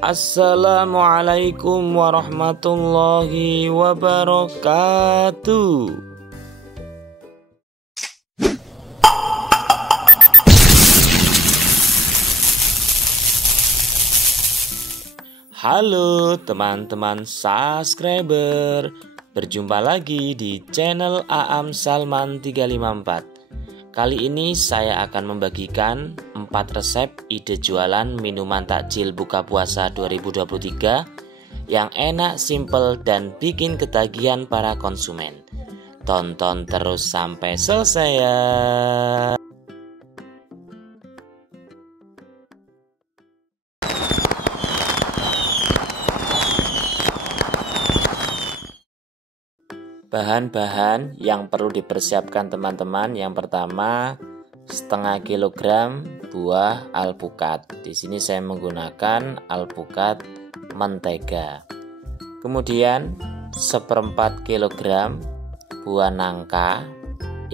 Assalamualaikum warahmatullahi wabarakatuh. Halo teman-teman subscriber, berjumpa lagi di channel Aam Salman 354. Kali ini saya akan membagikan 4 resep ide jualan minuman takjil buka puasa 2023 yang enak, simple, dan bikin ketagihan para konsumen. Tonton terus sampai selesai ya. Bahan-bahan yang perlu dipersiapkan teman-teman, yang pertama setengah kilogram buah alpukat. Di sini saya menggunakan alpukat mentega. Kemudian 1/4 kilogram buah nangka.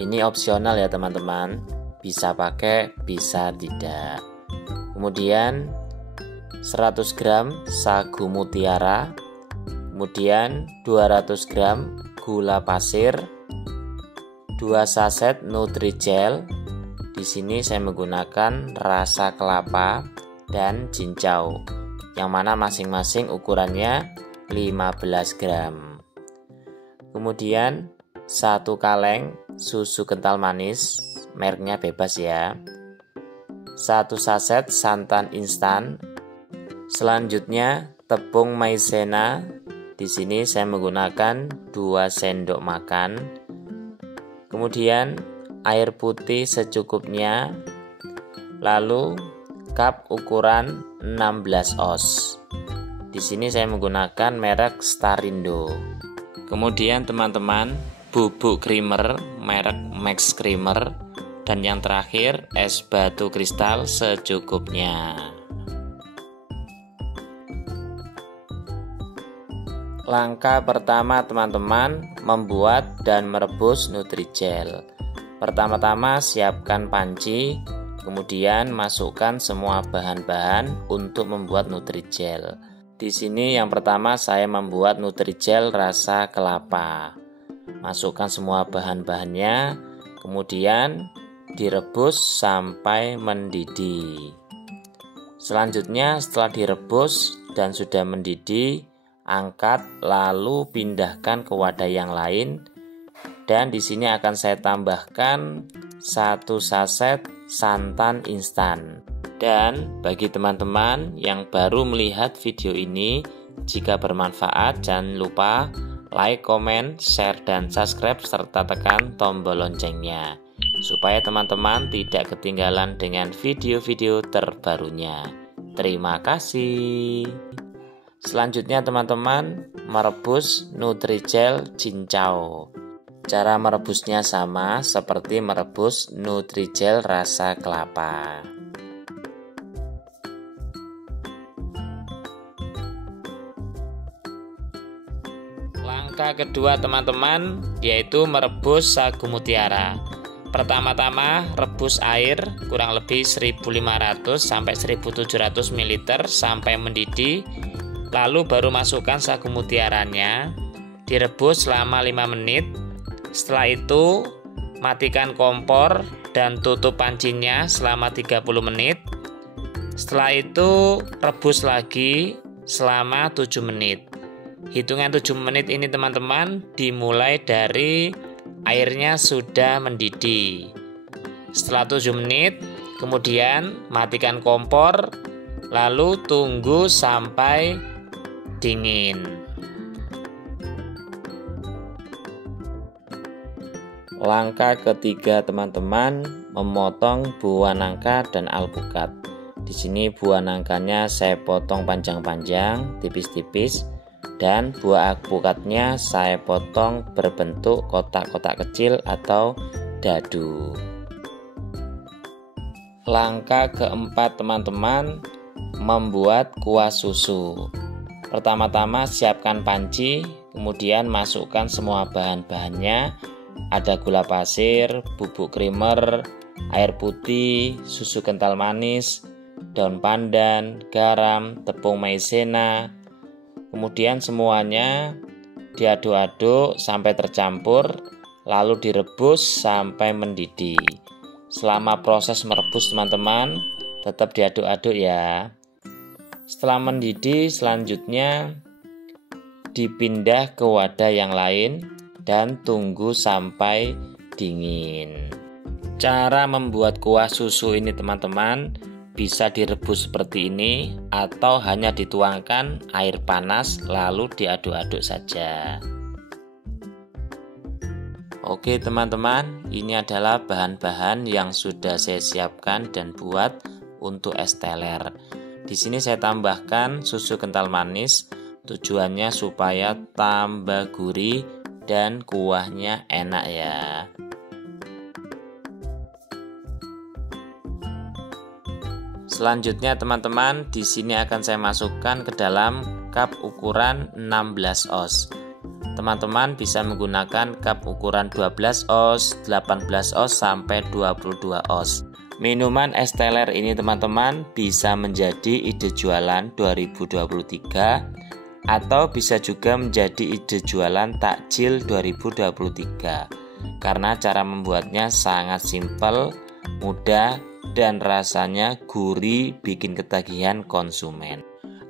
Ini opsional ya teman-teman, bisa pakai bisa tidak. Kemudian 100 gram sagu mutiara. Kemudian 200 gram gula pasir, 2 saset Nutrijel. Di sini saya menggunakan rasa kelapa dan cincau, yang mana masing-masing ukurannya 15 gram. Kemudian 1 kaleng susu kental manis, mereknya bebas ya. 1 saset santan instan. Selanjutnya tepung maizena. Di sini saya menggunakan 2 sendok makan. Kemudian air putih secukupnya. Lalu cup ukuran 16 oz. Di sini saya menggunakan merek Starindo. Kemudian teman-teman, bubuk creamer merek Max Creamer, dan yang terakhir es batu kristal secukupnya. Langkah pertama teman-teman, membuat dan merebus Nutrijel. Pertama-tama siapkan panci, kemudian masukkan semua bahan-bahan untuk membuat Nutrijel. Di sini yang pertama saya membuat Nutrijel rasa kelapa. Masukkan semua bahan-bahannya, kemudian direbus sampai mendidih. Selanjutnya setelah direbus dan sudah mendidih, angkat lalu pindahkan ke wadah yang lain, dan di sini akan saya tambahkan 1 saset santan instan. Dan bagi teman-teman yang baru melihat video ini, jika bermanfaat jangan lupa like, comment, share, dan subscribe serta tekan tombol loncengnya supaya teman-teman tidak ketinggalan dengan video-video terbarunya. Terima kasih. Selanjutnya teman-teman, merebus Nutrijel cincau. Cara merebusnya sama seperti merebus Nutrijel rasa kelapa. Langkah kedua teman-teman, yaitu merebus sagu mutiara. Pertama-tama rebus air kurang lebih 1500 sampai 1700 ml sampai mendidih. Lalu baru masukkan sagu mutiaranya, direbus selama 5 menit. Setelah itu matikan kompor dan tutup pancinya selama 30 menit. Setelah itu rebus lagi selama 7 menit. Hitungan 7 menit ini teman-teman dimulai dari airnya sudah mendidih. Setelah 7 menit kemudian matikan kompor, lalu tunggu sampai dingin. Langkah ketiga teman-teman, memotong buah nangka dan alpukat. Di sini buah nangkanya saya potong panjang-panjang, tipis-tipis, dan buah alpukatnya saya potong berbentuk kotak-kotak kecil atau dadu. Langkah keempat teman-teman, membuat kuah susu. Pertama-tama siapkan panci, kemudian masukkan semua bahan-bahannya. Ada gula pasir, bubuk creamer, air putih, susu kental manis, daun pandan, garam, tepung maizena. Kemudian semuanya diaduk-aduk sampai tercampur, lalu direbus sampai mendidih. Selama proses merebus teman-teman, tetap diaduk-aduk ya. Setelah mendidih, selanjutnya dipindah ke wadah yang lain dan tunggu sampai dingin. Cara membuat kuah susu ini teman-teman bisa direbus seperti ini atau hanya dituangkan air panas lalu diaduk-aduk saja. Oke teman-teman, ini adalah bahan-bahan yang sudah saya siapkan dan buat untuk es teler. Di sini saya tambahkan susu kental manis, tujuannya supaya tambah gurih dan kuahnya enak ya. Selanjutnya teman-teman, di sini akan saya masukkan ke dalam cup ukuran 16 oz. Teman-teman bisa menggunakan cup ukuran 12 oz, 18 oz sampai 22 oz. Minuman es teler ini teman-teman bisa menjadi ide jualan 2023 atau bisa juga menjadi ide jualan takjil 2023 karena cara membuatnya sangat simpel, mudah, dan rasanya gurih bikin ketagihan konsumen.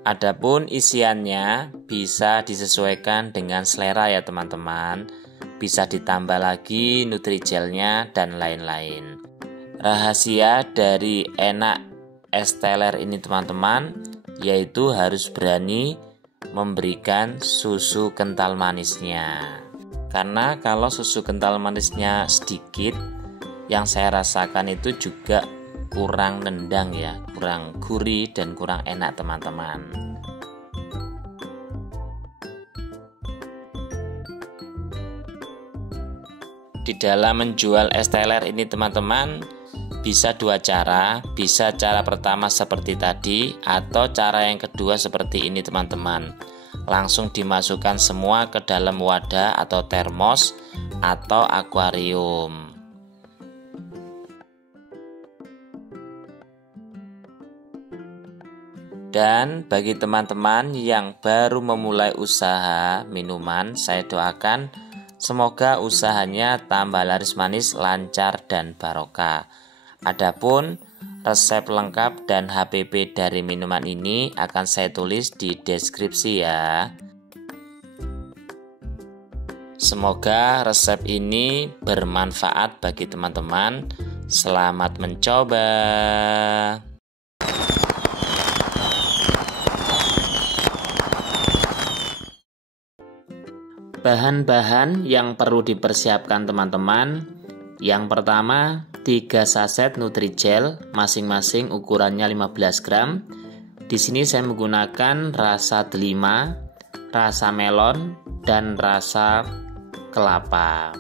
Adapun isiannya bisa disesuaikan dengan selera ya teman-teman. Bisa ditambah lagi nutrigelnya dan lain-lain. Rahasia dari enak es teler ini teman-teman yaitu harus berani memberikan susu kental manisnya. Karena kalau susu kental manisnya sedikit, yang saya rasakan itu juga kurang nendang ya, kurang gurih dan kurang enak teman-teman. Di dalam menjual es teler ini teman-teman bisa dua cara, bisa cara pertama seperti tadi atau cara yang kedua seperti ini teman-teman. Langsung dimasukkan semua ke dalam wadah atau termos atau akuarium. Dan bagi teman-teman yang baru memulai usaha minuman, saya doakan semoga usahanya tambah laris manis, lancar, dan barokah. Adapun resep lengkap dan HPP dari minuman ini akan saya tulis di deskripsi ya. Semoga resep ini bermanfaat bagi teman-teman. Selamat mencoba. Bahan-bahan yang perlu dipersiapkan teman-teman. Yang pertama, 3 saset Nutrigel, masing-masing ukurannya 15 gram. Di sini saya menggunakan rasa delima, rasa melon, dan rasa kelapa.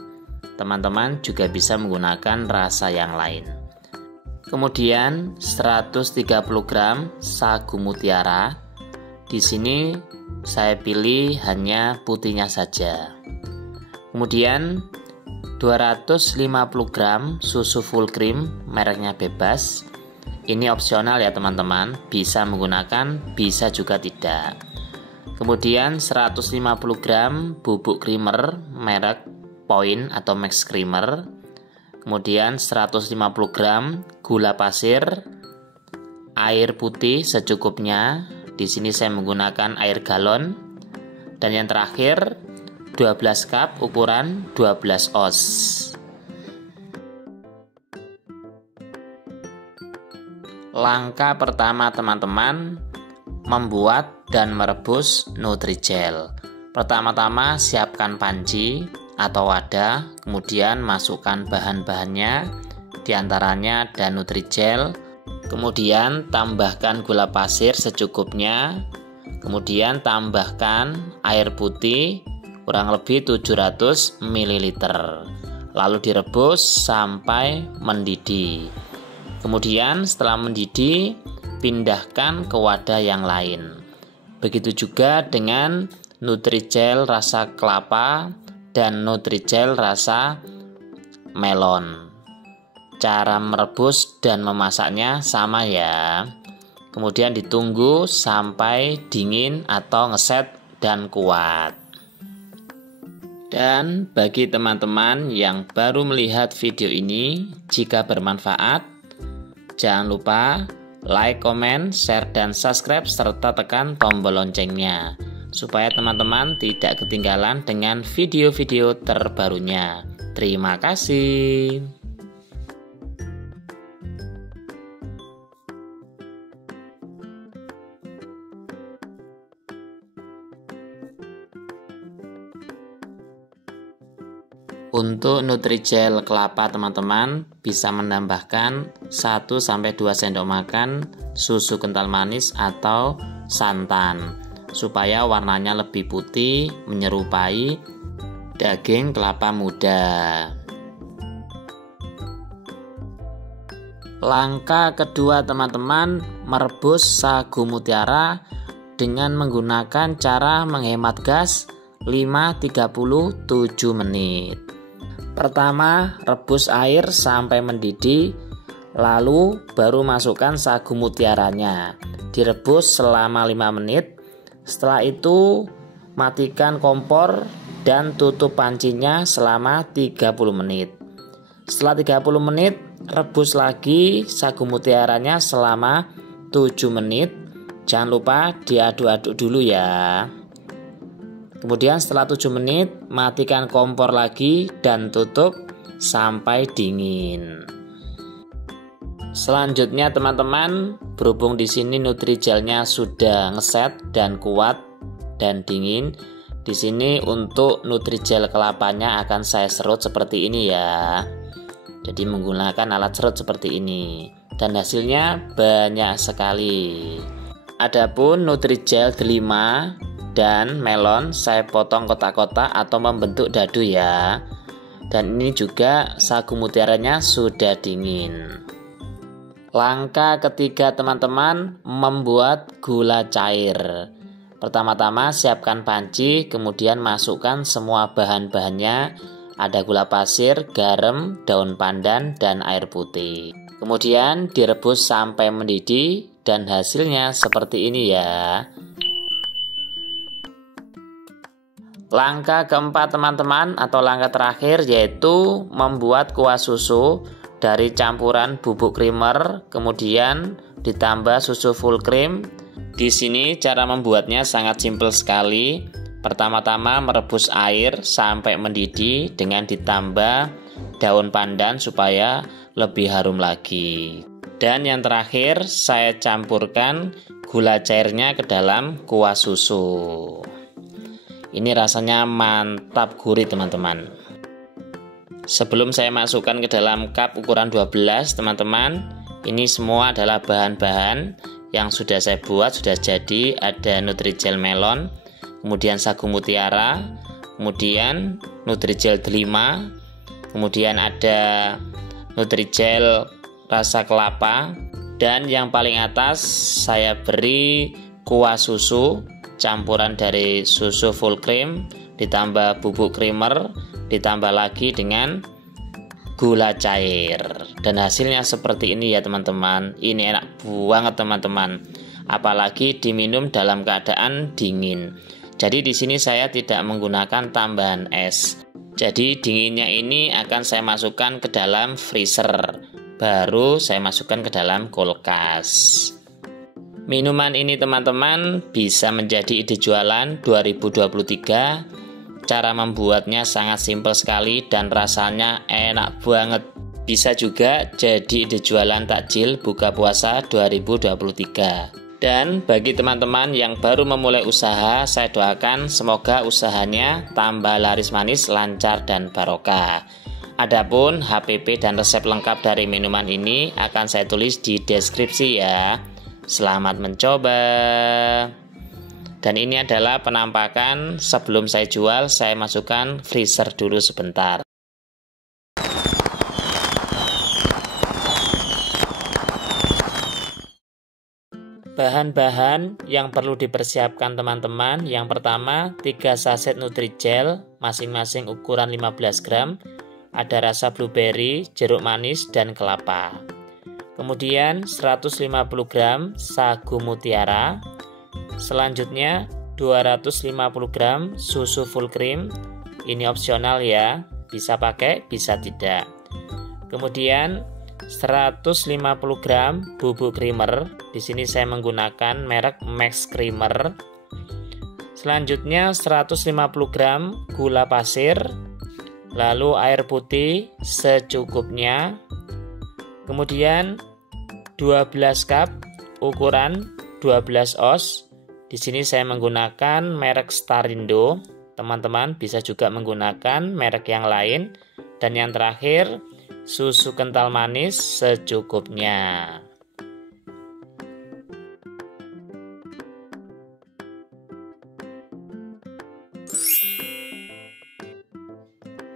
Teman-teman juga bisa menggunakan rasa yang lain. Kemudian 130 gram sagu mutiara. Di sini saya pilih hanya putihnya saja. Kemudian 250 gram susu full cream, mereknya bebas. Ini opsional ya teman-teman, bisa menggunakan, bisa juga tidak. Kemudian 150 gram bubuk creamer, merek Point atau Max Creamer. Kemudian 150 gram gula pasir, air putih secukupnya. Di sini saya menggunakan air galon. Dan yang terakhir 12 cup ukuran 12 oz. Langkah pertama teman-teman, membuat dan merebus Nutrigel. Pertama-tama siapkan panci atau wadah, kemudian masukkan bahan-bahannya, diantaranya dan Nutrigel. Kemudian tambahkan gula pasir secukupnya. Kemudian tambahkan air putih kurang lebih 700 ml. Lalu direbus sampai mendidih. Kemudian setelah mendidih, pindahkan ke wadah yang lain. Begitu juga dengan Nutrigel rasa kelapa dan Nutrigel rasa melon. Cara merebus dan memasaknya sama ya. Kemudian ditunggu sampai dingin atau ngeset dan kuat. Dan bagi teman-teman yang baru melihat video ini, jika bermanfaat, jangan lupa like, comment, share, dan subscribe, serta tekan tombol loncengnya, supaya teman-teman tidak ketinggalan dengan video-video terbarunya. Terima kasih. Untuk Nutrijel kelapa teman-teman bisa menambahkan 1-2 sendok makan susu kental manis atau santan supaya warnanya lebih putih menyerupai daging kelapa muda. Langkah kedua teman-teman, merebus sagu mutiara dengan menggunakan cara menghemat gas 5-37 menit. Pertama, rebus air sampai mendidih, lalu baru masukkan sagu mutiaranya. Direbus selama 5 menit. Setelah itu, matikan kompor dan tutup pancinya selama 30 menit. Setelah 30 menit, rebus lagi sagu mutiaranya selama 7 menit. Jangan lupa diaduk-aduk dulu ya. Kemudian setelah 7 menit, matikan kompor lagi dan tutup sampai dingin. Selanjutnya teman-teman, berhubung di sini Nutrijelnya sudah ngeset dan kuat dan dingin, di sini untuk Nutrijel kelapanya akan saya serut seperti ini ya. Jadi menggunakan alat serut seperti ini, dan hasilnya banyak sekali. Adapun Nutrijel delima dan melon saya potong kotak-kotak atau membentuk dadu ya. Dan ini juga sagu mutiaranya sudah dingin. Langkah ketiga teman-teman, membuat gula cair. Pertama-tama siapkan panci, kemudian masukkan semua bahan-bahannya. Ada gula pasir, garam, daun pandan, dan air putih. Kemudian direbus sampai mendidih dan hasilnya seperti ini ya. Langkah keempat teman-teman atau langkah terakhir yaitu membuat kuah susu dari campuran bubuk creamer kemudian ditambah susu full cream. Di sini cara membuatnya sangat simpel sekali. Pertama-tama merebus air sampai mendidih dengan ditambah daun pandan supaya lebih harum lagi. Dan yang terakhir saya campurkan gula cairnya ke dalam kuah susu. Ini rasanya mantap gurih teman-teman. Sebelum saya masukkan ke dalam cup ukuran 12 teman-teman, ini semua adalah bahan-bahan yang sudah saya buat, sudah jadi. Ada Nutrijel melon, kemudian sagu mutiara, kemudian Nutrijel delima, kemudian ada Nutrijel rasa kelapa, dan yang paling atas saya beri kuah susu campuran dari susu full cream ditambah bubuk creamer ditambah lagi dengan gula cair, dan hasilnya seperti ini ya teman-teman. Ini enak banget teman-teman, apalagi diminum dalam keadaan dingin. Jadi di sini saya tidak menggunakan tambahan es. Jadi dinginnya ini akan saya masukkan ke dalam freezer, baru saya masukkan ke dalam kulkas. Minuman ini teman-teman bisa menjadi ide jualan 2023. Cara membuatnya sangat simpel sekali dan rasanya enak banget. Bisa juga jadi ide jualan takjil buka puasa 2023. Dan bagi teman-teman yang baru memulai usaha, saya doakan semoga usahanya tambah laris manis, lancar, dan barokah. Adapun HPP dan resep lengkap dari minuman ini akan saya tulis di deskripsi ya. Selamat mencoba. Dan ini adalah penampakan sebelum saya jual. Saya masukkan freezer dulu sebentar. Bahan-bahan yang perlu dipersiapkan teman-teman. Yang pertama 3 saset Nutrijel masing-masing ukuran 15 gram. Ada rasa blueberry, jeruk manis, dan kelapa. Kemudian 150 gram sagu mutiara. Selanjutnya 250 gram susu full cream. Ini opsional ya, bisa pakai, bisa tidak. Kemudian 150 gram bubuk creamer. Di sini saya menggunakan merek Max Creamer. Selanjutnya 150 gram gula pasir. Lalu air putih secukupnya. Kemudian 12 cup ukuran 12 oz. Di sini saya menggunakan merek Starindo. Teman-teman bisa juga menggunakan merek yang lain. Dan yang terakhir, susu kental manis secukupnya.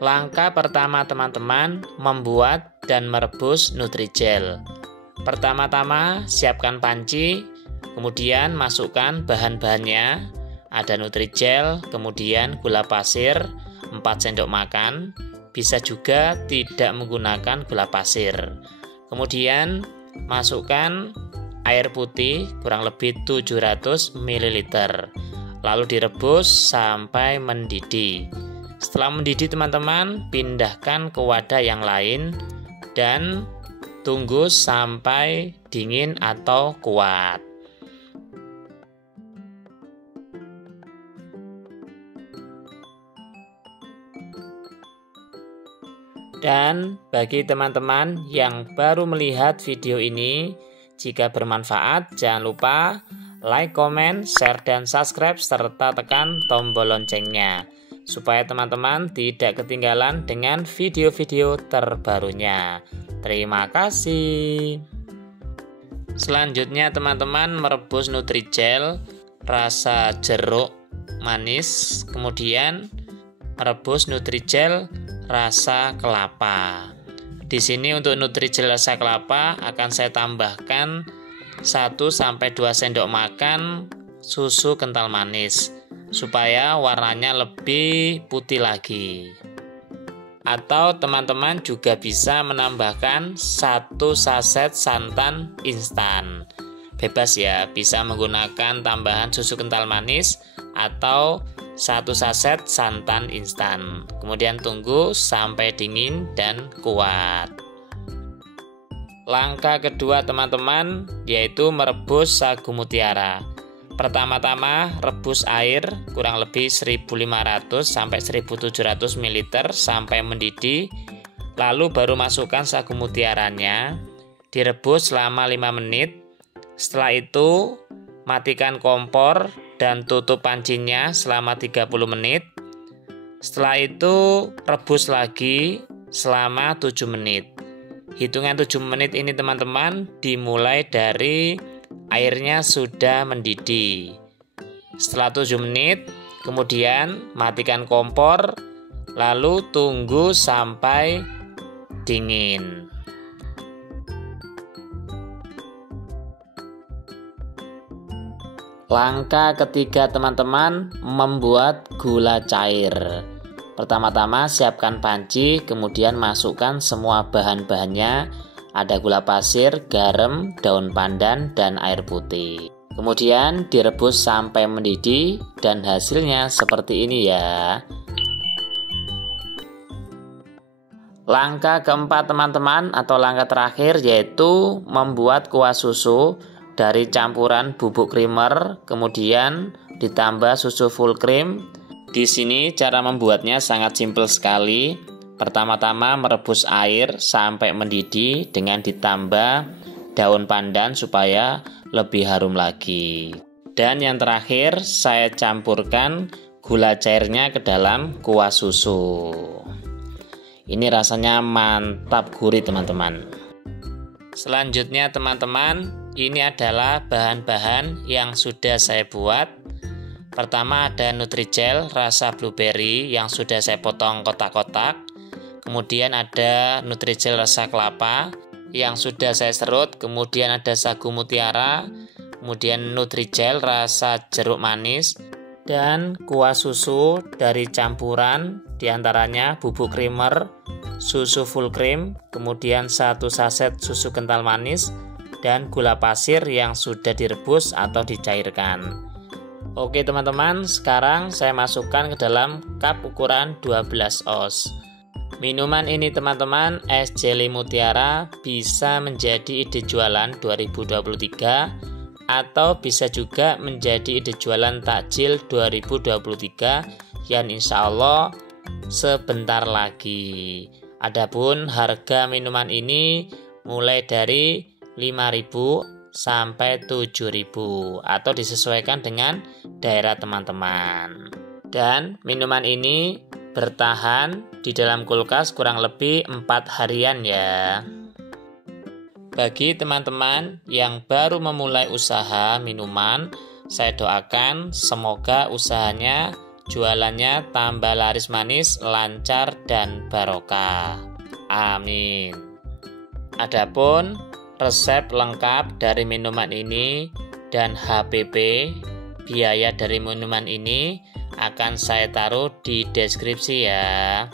Langkah pertama teman-teman, membuat dan merebus Nutrijel. Pertama-tama siapkan panci, kemudian masukkan bahan-bahannya. Ada Nutrijel, kemudian gula pasir 4 sendok makan. Bisa juga tidak menggunakan gula pasir. Kemudian masukkan air putih kurang lebih 700 ml. Lalu direbus sampai mendidih. Setelah mendidih teman-teman, pindahkan ke wadah yang lain dan tunggu sampai dingin atau kuat. Dan bagi teman-teman yang baru melihat video ini, jika bermanfaat jangan lupa like, comment, share, dan subscribe serta tekan tombol loncengnya supaya teman-teman tidak ketinggalan dengan video-video terbarunya. Terima kasih. Selanjutnya teman-teman merebus Nutrijel rasa jeruk manis, kemudian merebus Nutrijel rasa kelapa. Di sini untuk Nutrijel rasa kelapa akan saya tambahkan 1-2 sendok makan susu kental manis supaya warnanya lebih putih lagi. Atau teman-teman juga bisa menambahkan 1 saset santan instan. Bebas ya, bisa menggunakan tambahan susu kental manis atau 1 saset santan instan. Kemudian tunggu sampai dingin dan kuat. Langkah kedua teman-teman yaitu merebus sagu mutiara. Pertama-tama rebus air kurang lebih 1500 sampai 1700 ml sampai mendidih. Lalu baru masukkan sagu mutiaranya. Direbus selama 5 menit. Setelah itu matikan kompor dan tutup pancinya selama 30 menit. Setelah itu rebus lagi selama 7 menit. Hitungan 7 menit ini teman-teman dimulai dari airnya sudah mendidih. Setelah 7 menit, kemudian matikan kompor, lalu tunggu sampai dingin. Langkah ketiga teman-teman, membuat gula cair. Pertama-tama siapkan panci, kemudian masukkan semua bahan-bahannya. Ada gula pasir, garam, daun pandan, dan air putih. Kemudian direbus sampai mendidih dan hasilnya seperti ini ya. Langkah keempat teman-teman atau langkah terakhir yaitu membuat kuah susu dari campuran bubuk creamer, kemudian ditambah susu full cream. Di sini cara membuatnya sangat simpel sekali. Pertama-tama merebus air sampai mendidih dengan ditambah daun pandan supaya lebih harum lagi. Dan yang terakhir saya campurkan gula cairnya ke dalam kuah susu. Ini rasanya mantap gurih teman-teman. Selanjutnya teman-teman, ini adalah bahan-bahan yang sudah saya buat. Pertama ada Nutrijel rasa blueberry yang sudah saya potong kotak-kotak. Kemudian ada Nutrijel rasa kelapa yang sudah saya serut. Kemudian ada sagu mutiara. Kemudian Nutrijel rasa jeruk manis. Dan kuah susu dari campuran diantaranya bubuk creamer, susu full cream, kemudian 1 saset susu kental manis, dan gula pasir yang sudah direbus atau dicairkan. Oke teman-teman, sekarang saya masukkan ke dalam cup ukuran 12 oz. Minuman ini teman-teman, es Jelly Mutiara, bisa menjadi ide jualan 2023 atau bisa juga menjadi ide jualan takjil 2023 yang insya Allah sebentar lagi. Adapun harga minuman ini mulai dari 5.000 sampai 7.000 atau disesuaikan dengan daerah teman-teman. Dan minuman ini bertahan di dalam kulkas kurang lebih 4 harian ya. Bagi teman-teman yang baru memulai usaha minuman, saya doakan semoga usahanya, jualannya tambah laris manis, lancar dan barokah. Amin. Adapun resep lengkap dari minuman ini dan HPP biaya dari minuman ini akan saya taruh di deskripsi ya.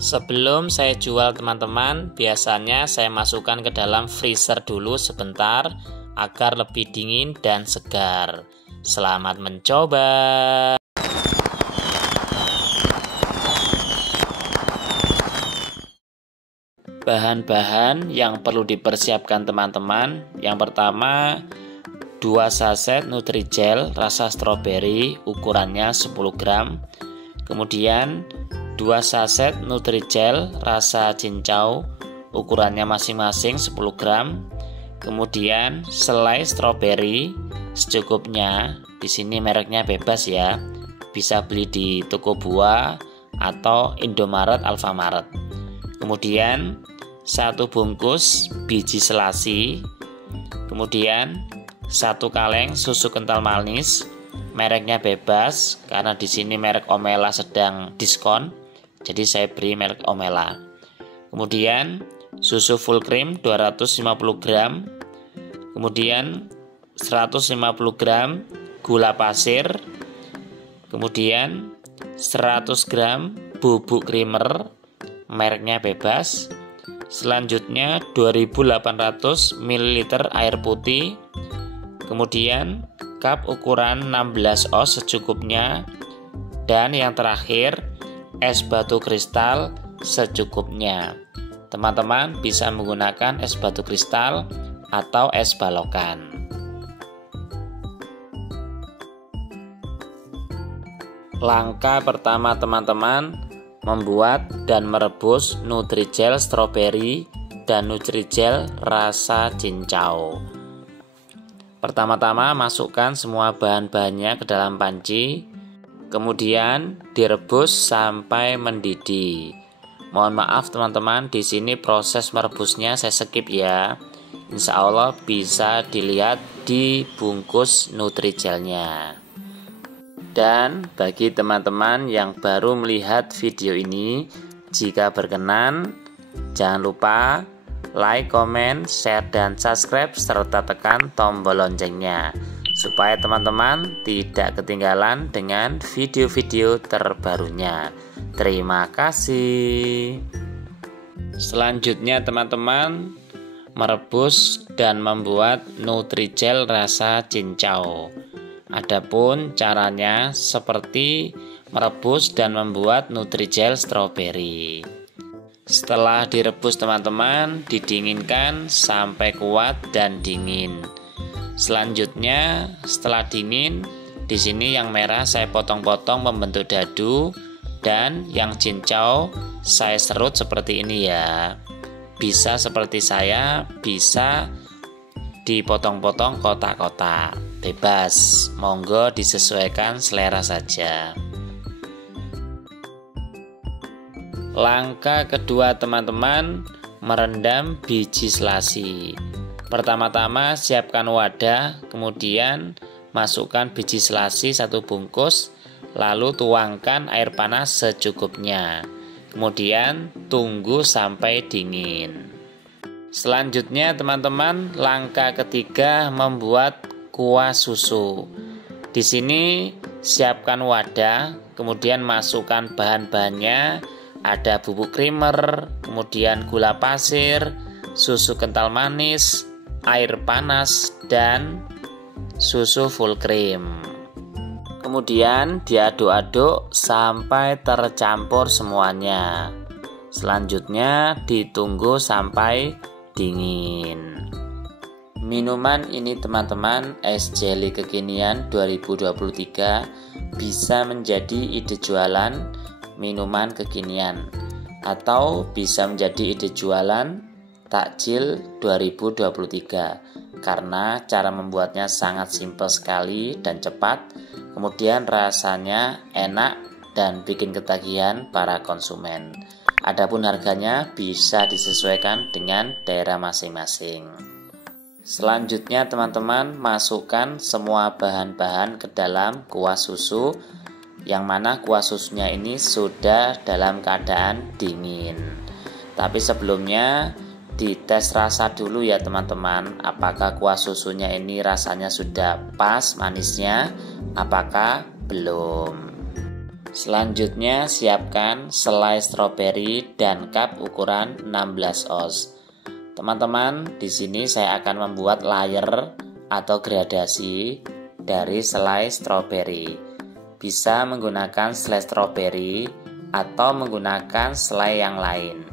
Sebelum saya jual teman-teman, biasanya saya masukkan ke dalam freezer dulu sebentar agar lebih dingin dan segar. Selamat mencoba. Bahan-bahan yang perlu dipersiapkan teman-teman. Yang pertama, 2 saset Nutrijel rasa stroberi ukurannya 10 gram. Kemudian 2 saset Nutrijel rasa cincau ukurannya masing-masing 10 gram. Kemudian selai stroberi secukupnya. Di sini mereknya bebas ya. Bisa beli di toko buah atau Indomaret, Alfamaret. Kemudian 1 bungkus biji selasi. Kemudian 1 kaleng susu kental manis, mereknya bebas karena di sini merek Omela sedang diskon, jadi saya beri merek Omela. Kemudian susu full cream 250 gram, kemudian 150 gram gula pasir, kemudian 100 gram bubuk creamer, mereknya bebas. Selanjutnya 2800 ml air putih. Kemudian cup ukuran 16 oz secukupnya. Dan yang terakhir es batu kristal secukupnya. Teman-teman bisa menggunakan es batu kristal atau es balokan. Langkah pertama teman-teman, membuat dan merebus Nutrijel stroberi dan Nutrijel rasa cincau. Pertama-tama masukkan semua bahan-bahannya ke dalam panci, kemudian direbus sampai mendidih. Mohon maaf teman-teman, di sini proses merebusnya saya skip ya. Insya Allah bisa dilihat di bungkus Nutrijelnya. Dan bagi teman-teman yang baru melihat video ini, jika berkenan, jangan lupa like, comment, share, dan subscribe, serta tekan tombol loncengnya supaya teman-teman tidak ketinggalan dengan video-video terbarunya. Terima kasih. Selanjutnya teman-teman, merebus dan membuat Nutrijel rasa cincau. Adapun caranya seperti merebus dan membuat Nutrijel stroberi. Setelah direbus teman-teman, didinginkan sampai kuat dan dingin. Selanjutnya, setelah dingin, di sini yang merah saya potong-potong membentuk dadu, dan yang cincau saya serut seperti ini ya. Bisa seperti saya, bisa dipotong-potong kotak-kotak. Bebas, monggo disesuaikan selera saja. Langkah kedua teman-teman, merendam biji selasi. Pertama-tama siapkan wadah, kemudian masukkan biji selasi 1 bungkus, lalu tuangkan air panas secukupnya. Kemudian tunggu sampai dingin. Selanjutnya teman-teman, langkah ketiga membuat kuah susu. Di sini siapkan wadah, kemudian masukkan bahan-bahannya, ada bubuk creamer, kemudian gula pasir, susu kental manis, air panas, dan susu full cream. Kemudian diaduk-aduk sampai tercampur semuanya. Selanjutnya ditunggu sampai dingin. Minuman ini teman-teman, es jelly kekinian 2023 bisa menjadi ide jualan minuman kekinian atau bisa menjadi ide jualan takjil 2023 karena cara membuatnya sangat simpel sekali dan cepat, kemudian rasanya enak dan bikin ketagihan para konsumen. Adapun harganya bisa disesuaikan dengan daerah masing-masing. Selanjutnya teman-teman, masukkan semua bahan-bahan ke dalam kuah susu, yang mana kuah susunya ini sudah dalam keadaan dingin. Tapi sebelumnya dites rasa dulu ya teman-teman, apakah kuah susunya ini rasanya sudah pas manisnya, apakah belum. Selanjutnya siapkan selai stroberi dan cup ukuran 16 oz. Teman-teman, di sini saya akan membuat layer atau gradasi dari selai stroberi. Bisa menggunakan selai stroberi atau menggunakan selai yang lain.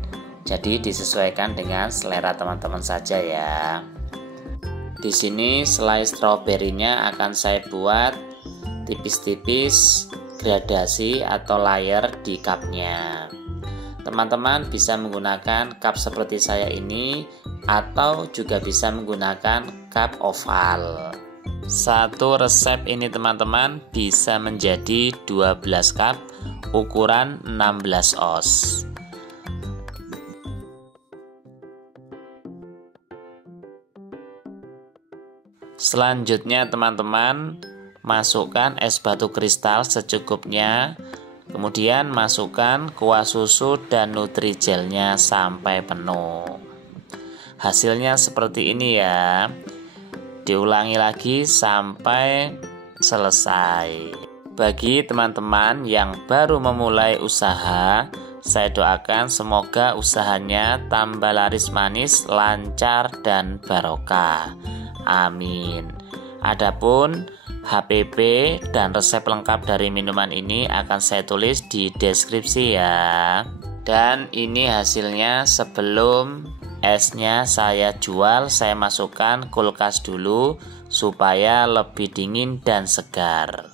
Jadi disesuaikan dengan selera teman-teman saja ya. Di sini selai stroberinya akan saya buat tipis-tipis gradasi atau layer di cupnya. Teman-teman bisa menggunakan cup seperti saya ini atau juga bisa menggunakan cup oval. Satu resep ini teman-teman bisa menjadi 12 cup ukuran 16 oz. Selanjutnya teman-teman, masukkan es batu kristal secukupnya. Kemudian masukkan kuah susu dan Nutrigelnya sampai penuh. Hasilnya seperti ini ya. Diulangi lagi sampai selesai. Bagi teman-teman yang baru memulai usaha, saya doakan semoga usahanya tambah laris manis, lancar, dan barokah. Amin. Adapun HPP dan resep lengkap dari minuman ini akan saya tulis di deskripsi ya. Dan ini hasilnya sebelum esnya saya jual, saya masukkan kulkas dulu supaya lebih dingin dan segar.